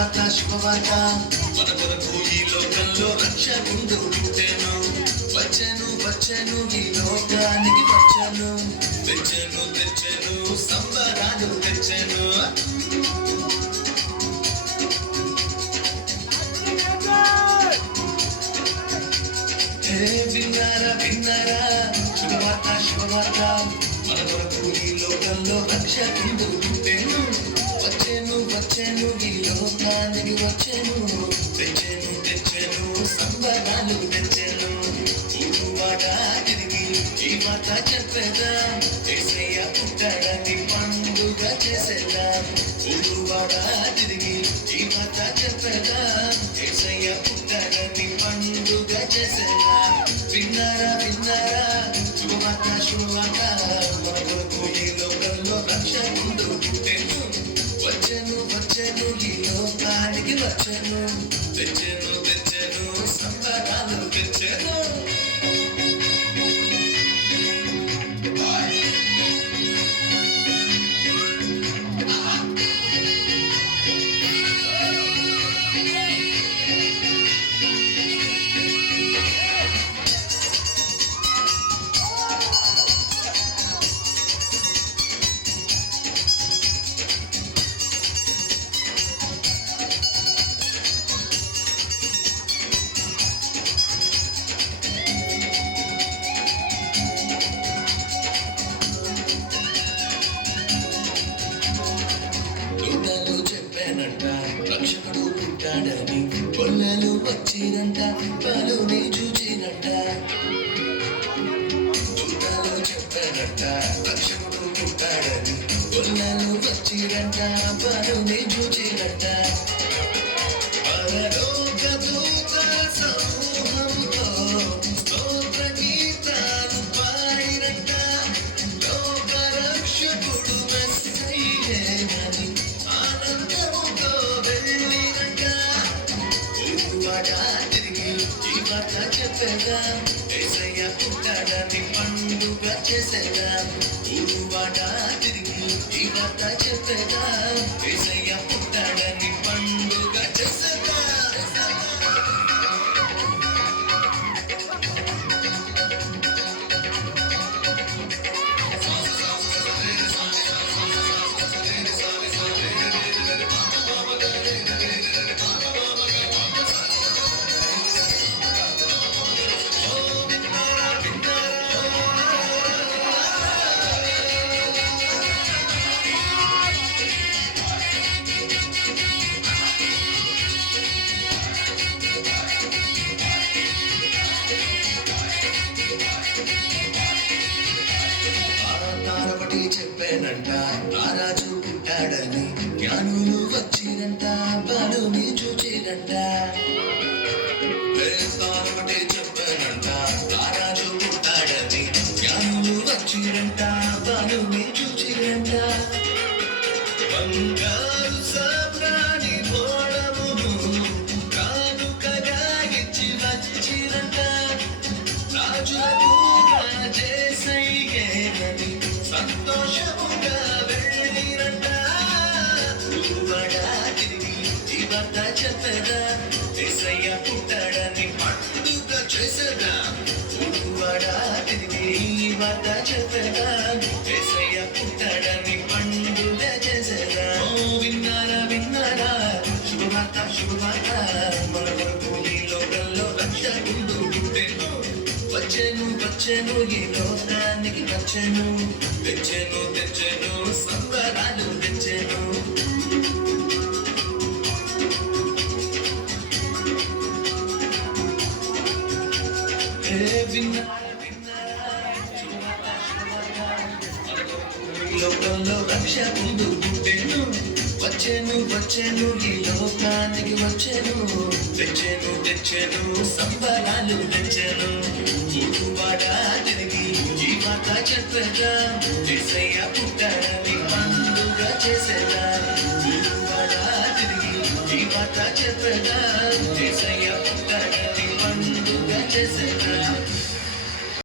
శుభవార్త మన కొరకు ఈ లోకంలో రక్షకుండు పుట్టెను. వచ్చెను ఈ లోకానికి తెచ్చెను సంబరాలు తెచ్చెను. విన్నారా శుభవార్త మన కొరకు ఈ లోకంలో రక్షకుండు పుట్టెను. వచ్చెను ఈ లోకానికి తెచ్చెను సంబరాలు తెచ్చెను. ఊరువాడ తిరిగి ఈ మాట చెప్పేదా, యేసయ్య పుట్టాడని పండుగ చేసేదా. ఊరువాడ తిరిగి ఈ మాట చెప్పేదా, యేసయ్య పుట్టాడని పండుగ చేసేదా. విన్నారా శుభవార్త మన కొరకు ఈ లోకంలో రక్షకుండు పుట్టెను. వచ్చెను ఈ లోకానికి తెచ్చెను సంబరాలు తెచ్చెను. రక్షకుడు పుట్టాడని కొల్లలు వచ్చిరంట, పలుని చూచిరంట. దూతలు చెప్పారంట రక్షకుడు పుట్టాడని కొల్లలు వచ్చిరంట, పలుని చూచిరంట. పరలోక దూతల సమూహంతో స్తోత్ర గీతాలు పాడిరంట. లోక రక్షకుడు మెస్సయ్యేనని తిరిగి ఈ మాట చెప్పేదా, యేసయ్య పుట్టాడని పండుగ చేసేదా. ఊరువాడ తిరిగి ఈ మాట చెప్పేదా, యేసయ్య పుట్టాడని పండుగ చేసేదా. చెప్పానంట రారాజు పుట్టాడని, జ్ఞానులు వచ్చిరంట, బలుని చూచిరంట. ఒకటే చెప్పానంట రారాజు పుట్టాడని, జ్ఞానులు వచ్చిరంట, బలుని చూచిరంట. బంగారు సామ్రాణి గోడమును కానుకగా ఇచ్చి వచ్చిరంట. రాజులకు రాజేసయ్యేనని సంతోషముగా వెళ్ళిరంట. ఊరువాడ తిరిగి ఈ వార్త చెప్పేదా, యేసయ్య పుట్టాడని పండుగ చేసేదా. ఊరువాడ తిరిగి ఈ వార్త చెప్పేదా, యేసయ్య పుట్టాడని పండుగ చేసేదా. విన్నారా శుభవార్త మన కొరకు ఈ లోకంలో రక్షకుండు పుట్టెను. వచ్చెను ఈ లోకానికి తెచ్చెను సంబరాలు తెచ్చెను. లోకంలో రక్షకుండు పుట్టెను. వచ్చెను ఈ లోకానికి తెచ్చెను సంబరాలు తెచ్చెను. ఊరువాడ తిరిగి ఈ మాట చెప్పేదా, యేసయ్య పుట్టాడని పండుగ చేసేదా. ఊరువాడ తిరిగి ఈ మాట చెప్పేదా, యేసయ్య పుట్టాడని పండుగ చేసేదా.